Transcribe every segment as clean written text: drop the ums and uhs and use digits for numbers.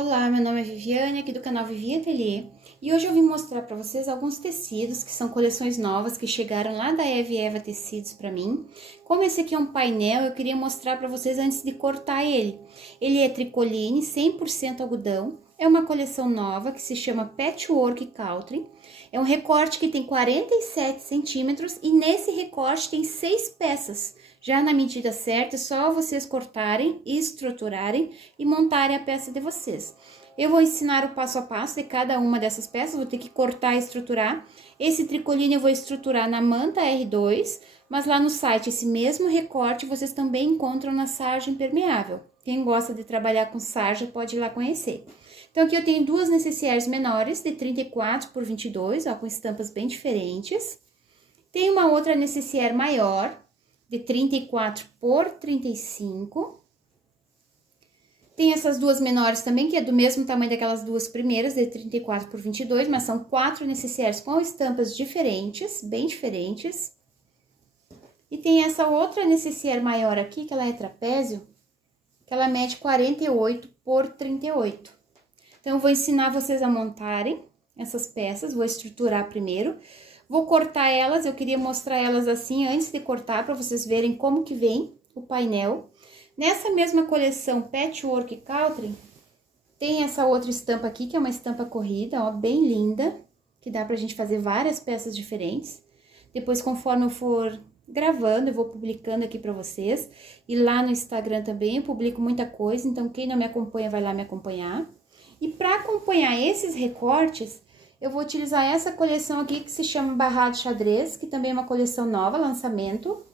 Olá, meu nome é Viviane, aqui do canal Vivi Ateliê, e hoje eu vim mostrar para vocês alguns tecidos que são coleções novas que chegaram lá da Eva Tecidos para mim. Como esse aqui é um painel, eu queria mostrar para vocês antes de cortar ele. Ele é tricoline, 100% algodão, é uma coleção nova que se chama Patchwork Country. É um recorte que tem 47 centímetros e nesse recorte tem 6 peças. Já na medida certa, é só vocês cortarem, estruturarem e montarem a peça de vocês. Eu vou ensinar o passo a passo de cada uma dessas peças, vou ter que cortar e estruturar. Esse tricoline eu vou estruturar na manta R2, mas lá no site esse mesmo recorte vocês também encontram na sarja impermeável. Quem gosta de trabalhar com sarja pode ir lá conhecer. Então, aqui eu tenho duas necessaires menores de 34 por 22, ó, com estampas bem diferentes. Tem uma outra necessaire maior, de 34 por 35. Tem essas duas menores também, que é do mesmo tamanho daquelas duas primeiras, de 34 por 22, mas são 4 necessaires com estampas diferentes, bem diferentes. E tem essa outra necessaire maior aqui, que ela é trapézio, que ela mede 48 por 38. Então, eu vou ensinar vocês a montarem essas peças, vou estruturar primeiro. Vou cortar elas, eu queria mostrar elas assim antes de cortar, para vocês verem como que vem o painel. Nessa mesma coleção Patchwork Country, tem essa outra estampa aqui, que é uma estampa corrida, ó, bem linda, que dá pra gente fazer várias peças diferentes. Depois, conforme eu for gravando, eu vou publicando aqui pra vocês. E lá no Instagram também eu publico muita coisa, então quem não me acompanha vai lá me acompanhar. E pra acompanhar esses recortes, eu vou utilizar essa coleção aqui que se chama Barrado Xadrez, que também é uma coleção nova, lançamento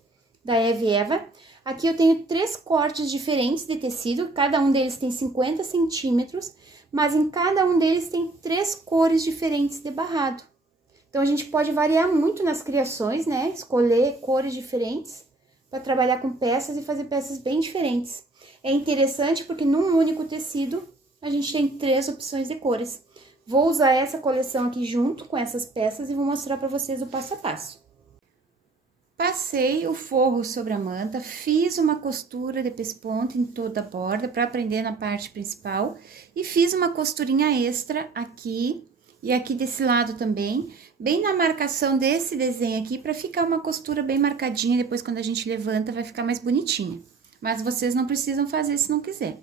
da Eva. Aqui eu tenho 3 cortes diferentes de tecido, cada um deles tem 50 centímetros, mas em cada um deles tem 3 cores diferentes de barrado. Então, a gente pode variar muito nas criações, né? Escolher cores diferentes para trabalhar com peças e fazer peças bem diferentes. É interessante porque num único tecido, a gente tem 3 opções de cores. Vou usar essa coleção aqui junto com essas peças e vou mostrar para vocês o passo a passo. Passei o forro sobre a manta, fiz uma costura de pesponto em toda a borda para prender na parte principal e fiz uma costurinha extra aqui e aqui desse lado também, bem na marcação desse desenho aqui, para ficar uma costura bem marcadinha, depois quando a gente levanta vai ficar mais bonitinha. Mas vocês não precisam fazer se não quiser.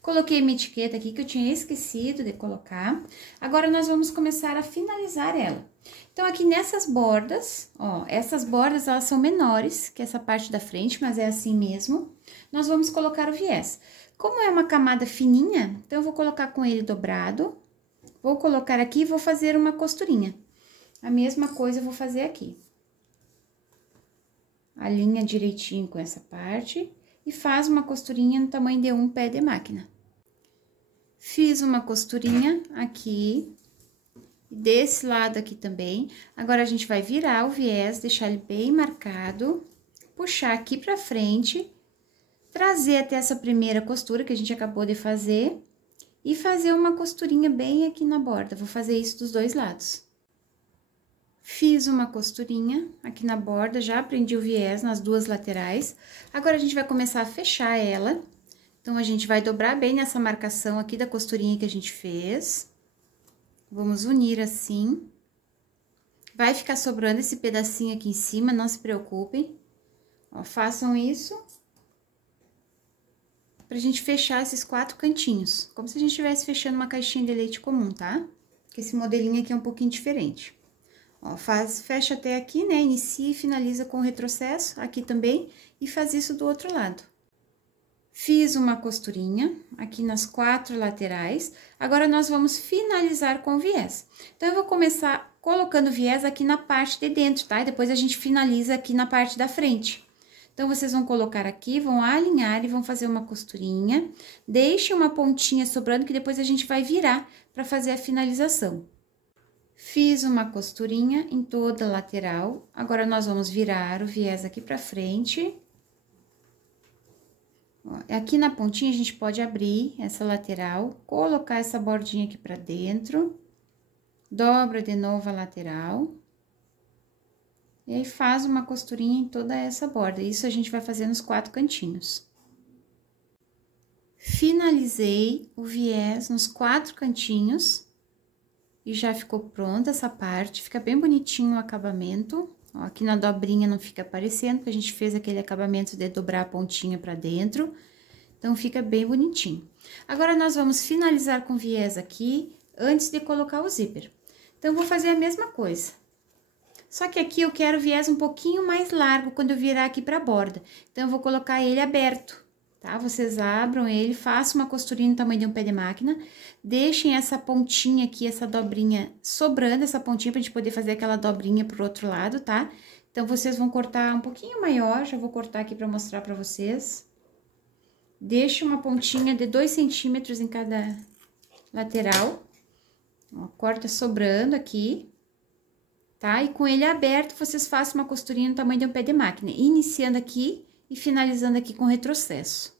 Coloquei minha etiqueta aqui que eu tinha esquecido de colocar. Agora, nós vamos começar a finalizar ela. Então, aqui nessas bordas, ó, essas bordas, elas são menores que essa parte da frente, mas é assim mesmo. Nós vamos colocar o viés. Como é uma camada fininha, então, eu vou colocar com ele dobrado. Vou colocar aqui e vou fazer uma costurinha. A mesma coisa eu vou fazer aqui. Alinha direitinho com essa parte e faz uma costurinha no tamanho de um pé de máquina. Fiz uma costurinha aqui, desse lado aqui também. Agora, a gente vai virar o viés, deixar ele bem marcado, puxar aqui pra frente, trazer até essa primeira costura que a gente acabou de fazer e fazer uma costurinha bem aqui na borda. Vou fazer isso dos dois lados. Fiz uma costurinha aqui na borda, já prendi o viés nas duas laterais. Agora, a gente vai começar a fechar ela. Então, a gente vai dobrar bem nessa marcação aqui da costurinha que a gente fez. Vamos unir assim. Vai ficar sobrando esse pedacinho aqui em cima, não se preocupem. Ó, façam isso. Pra gente fechar esses 4 cantinhos. Como se a gente estivesse fechando uma caixinha de leite comum, tá? Porque esse modelinho aqui é um pouquinho diferente. Ó, fecha até aqui, né? Inicia e finaliza com o retrocesso, aqui também. E faz isso do outro lado. Fiz uma costurinha aqui nas 4 laterais. Agora, nós vamos finalizar com o viés. Então, eu vou começar colocando o viés aqui na parte de dentro, tá? E depois a gente finaliza aqui na parte da frente. Então, vocês vão colocar aqui, vão alinhar e vão fazer uma costurinha. Deixe uma pontinha sobrando que depois a gente vai virar para fazer a finalização. Fiz uma costurinha em toda a lateral. Agora, nós vamos virar o viés aqui pra frente. Aqui na pontinha, a gente pode abrir essa lateral, colocar essa bordinha aqui pra dentro, dobra de novo a lateral, e aí faz uma costurinha em toda essa borda. Isso a gente vai fazer nos 4 cantinhos. Finalizei o viés nos 4 cantinhos e já ficou pronta essa parte, fica bem bonitinho o acabamento. Ó, aqui na dobrinha não fica aparecendo, porque a gente fez aquele acabamento de dobrar a pontinha pra dentro, então fica bem bonitinho. Agora, nós vamos finalizar com viés aqui, antes de colocar o zíper. Então, eu vou fazer a mesma coisa. Só que aqui eu quero o viés um pouquinho mais largo quando eu virar aqui pra borda. Então, eu vou colocar ele aberto. Tá? Vocês abram ele, façam uma costurinha no tamanho de um pé de máquina, deixem essa pontinha aqui, essa dobrinha sobrando, essa pontinha pra gente poder fazer aquela dobrinha pro outro lado, tá? Então, vocês vão cortar um pouquinho maior, já vou cortar aqui pra mostrar pra vocês. Deixa uma pontinha de 2 centímetros em cada lateral, ó, corta sobrando aqui, tá? E com ele aberto, vocês façam uma costurinha no tamanho de um pé de máquina, iniciando aqui e finalizando aqui com retrocesso.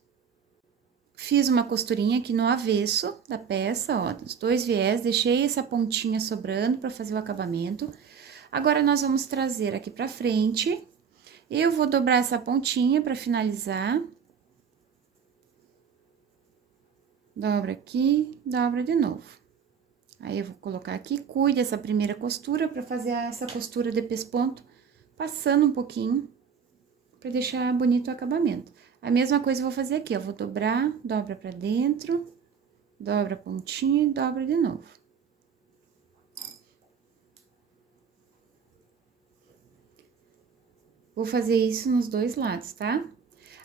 Fiz uma costurinha aqui no avesso da peça, ó, dos 2 viés, deixei essa pontinha sobrando para fazer o acabamento. Agora, nós vamos trazer aqui pra frente, eu vou dobrar essa pontinha para finalizar. Dobra aqui, dobra de novo. Aí, eu vou colocar aqui, cuide essa primeira costura para fazer essa costura de pesponto, passando um pouquinho, para deixar bonito o acabamento. A mesma coisa eu vou fazer aqui, ó, vou dobrar, dobra pra dentro, dobra a pontinha e dobra de novo. Vou fazer isso nos 2 lados, tá?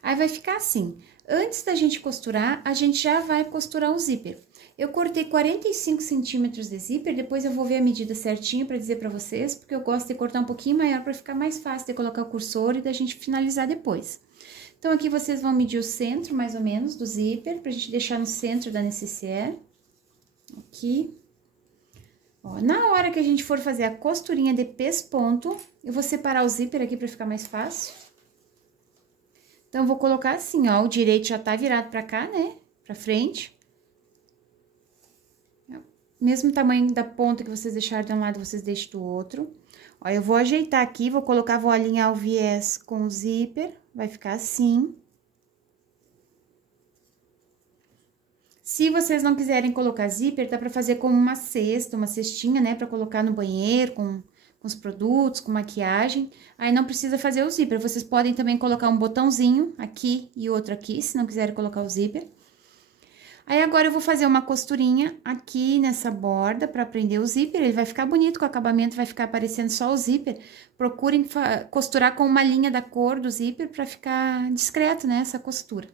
Aí, vai ficar assim. Antes da gente costurar, a gente já vai costurar o zíper. Eu cortei 45 centímetros de zíper, depois eu vou ver a medida certinho pra dizer pra vocês, porque eu gosto de cortar um pouquinho maior pra ficar mais fácil de colocar o cursor e da gente finalizar depois. Então, aqui vocês vão medir o centro, mais ou menos, do zíper, pra gente deixar no centro da nécessaire. Aqui. Ó, na hora que a gente for fazer a costurinha de pesponto, eu vou separar o zíper aqui pra ficar mais fácil. Então, eu vou colocar assim, ó, o direito já tá virado pra cá, né, pra frente. Mesmo tamanho da ponta que vocês deixaram de um lado, vocês deixam do outro. Ó, eu vou ajeitar aqui, vou colocar, vou alinhar o viés com o zíper, vai ficar assim. Se vocês não quiserem colocar zíper, dá pra fazer como uma cesta, uma cestinha, né, pra colocar no banheiro, com os produtos, com maquiagem. Aí, não precisa fazer o zíper, vocês podem também colocar um botãozinho aqui e outro aqui, se não quiserem colocar o zíper. Aí, agora, eu vou fazer uma costurinha aqui nessa borda pra prender o zíper, ele vai ficar bonito com o acabamento, vai ficar aparecendo só o zíper. Procurem costurar com uma linha da cor do zíper pra ficar discreto, né, essa costura.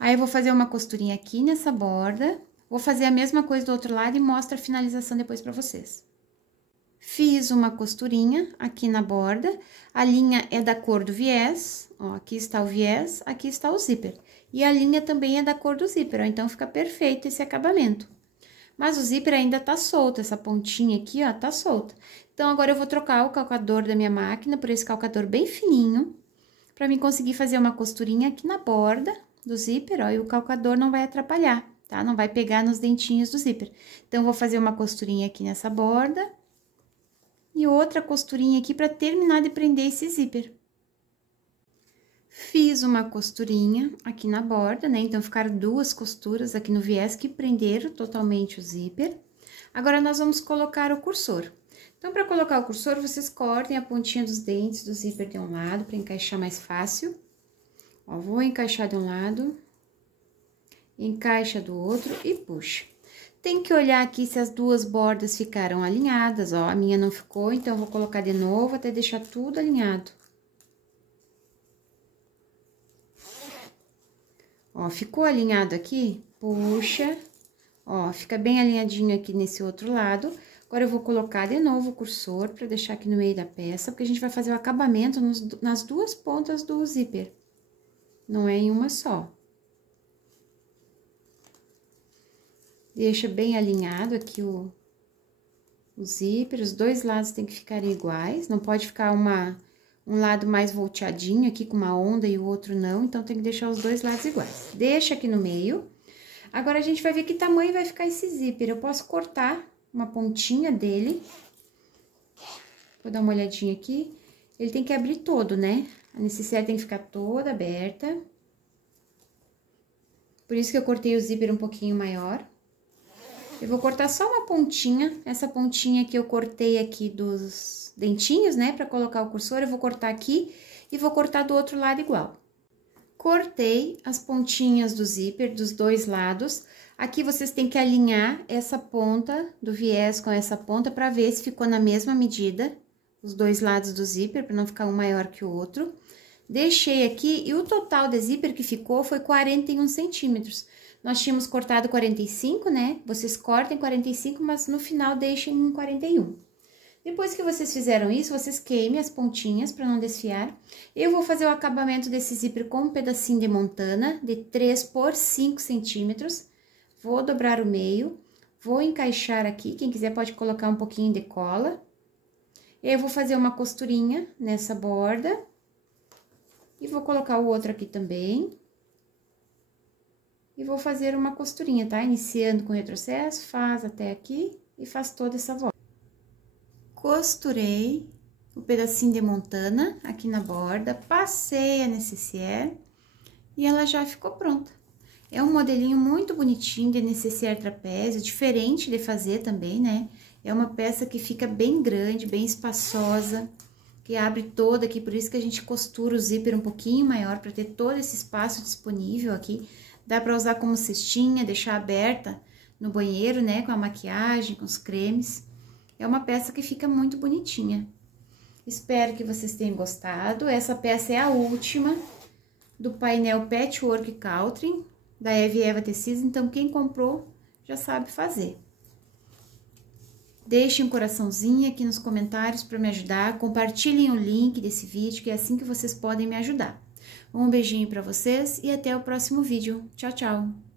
Aí, eu vou fazer uma costurinha aqui nessa borda, vou fazer a mesma coisa do outro lado e mostro a finalização depois pra vocês. Fiz uma costurinha aqui na borda, a linha é da cor do viés, ó, aqui está o viés, aqui está o zíper. E a linha também é da cor do zíper, ó, então fica perfeito esse acabamento. Mas o zíper ainda tá solto, essa pontinha aqui, ó, tá solta. Então, agora eu vou trocar o calcador da minha máquina por esse calcador bem fininho, pra mim conseguir fazer uma costurinha aqui na borda do zíper, ó, e o calcador não vai atrapalhar, tá? Não vai pegar nos dentinhos do zíper. Então, eu vou fazer uma costurinha aqui nessa borda e outra costurinha aqui pra terminar de prender esse zíper. Fiz uma costurinha aqui na borda, né? Então, ficaram 2 costuras aqui no viés que prenderam totalmente o zíper. Agora, nós vamos colocar o cursor. Então, para colocar o cursor, vocês cortem a pontinha dos dentes do zíper de um lado, para encaixar mais fácil. Ó, vou encaixar de um lado, encaixa do outro e puxa. Tem que olhar aqui se as 2 bordas ficaram alinhadas, ó. A minha não ficou, então, eu vou colocar de novo até deixar tudo alinhado. Ó, ficou alinhado aqui? Puxa, ó, fica bem alinhadinho aqui nesse outro lado. Agora, eu vou colocar de novo o cursor pra deixar aqui no meio da peça, porque a gente vai fazer o acabamento nas 2 pontas do zíper, não é em uma só. Deixa bem alinhado aqui o zíper, os 2 lados tem que ficar iguais, não pode ficar um lado mais volteadinho aqui com uma onda e o outro não, então tem que deixar os 2 lados iguais. Deixa aqui no meio. Agora, a gente vai ver que tamanho vai ficar esse zíper. Eu posso cortar uma pontinha dele. Vou dar uma olhadinha aqui. Ele tem que abrir todo, né? A necessaire tem que ficar toda aberta. Por isso que eu cortei o zíper um pouquinho maior. Eu vou cortar só uma pontinha, essa pontinha que eu cortei aqui dos dentinhos, né, pra colocar o cursor, eu vou cortar aqui e vou cortar do outro lado igual. Cortei as pontinhas do zíper dos dois lados. Aqui vocês têm que alinhar essa ponta do viés com essa ponta pra ver se ficou na mesma medida, os dois lados do zíper, pra não ficar um maior que o outro. Deixei aqui e o total de zíper que ficou foi 41 centímetros. Nós tínhamos cortado 45, né? Vocês cortem 45, mas no final deixem em 41. Depois que vocês fizeram isso, vocês queimem as pontinhas para não desfiar. Eu vou fazer o acabamento desse zíper com um pedacinho de montana de 3 por 5 centímetros. Vou dobrar o meio, vou encaixar aqui, quem quiser pode colocar um pouquinho de cola. Eu vou fazer uma costurinha nessa borda. E vou colocar o outro aqui também. E vou fazer uma costurinha, tá? Iniciando com retrocesso, faz até aqui e faz toda essa volta. Costurei o pedacinho de montana aqui na borda, passei a necessaire e ela já ficou pronta. É um modelinho muito bonitinho de necessaire trapézio, diferente de fazer também, né? É uma peça que fica bem grande, bem espaçosa, que abre toda aqui, por isso que a gente costura o zíper um pouquinho maior, para ter todo esse espaço disponível aqui. Dá para usar como cestinha, deixar aberta no banheiro, né, com a maquiagem, com os cremes. É uma peça que fica muito bonitinha. Espero que vocês tenham gostado. Essa peça é a última do painel Patchwork Country, da Eva Tecidos, então quem comprou já sabe fazer. Deixem um coraçãozinho aqui nos comentários para me ajudar, compartilhem o link desse vídeo, que é assim que vocês podem me ajudar. Um beijinho para vocês e até o próximo vídeo. Tchau, tchau!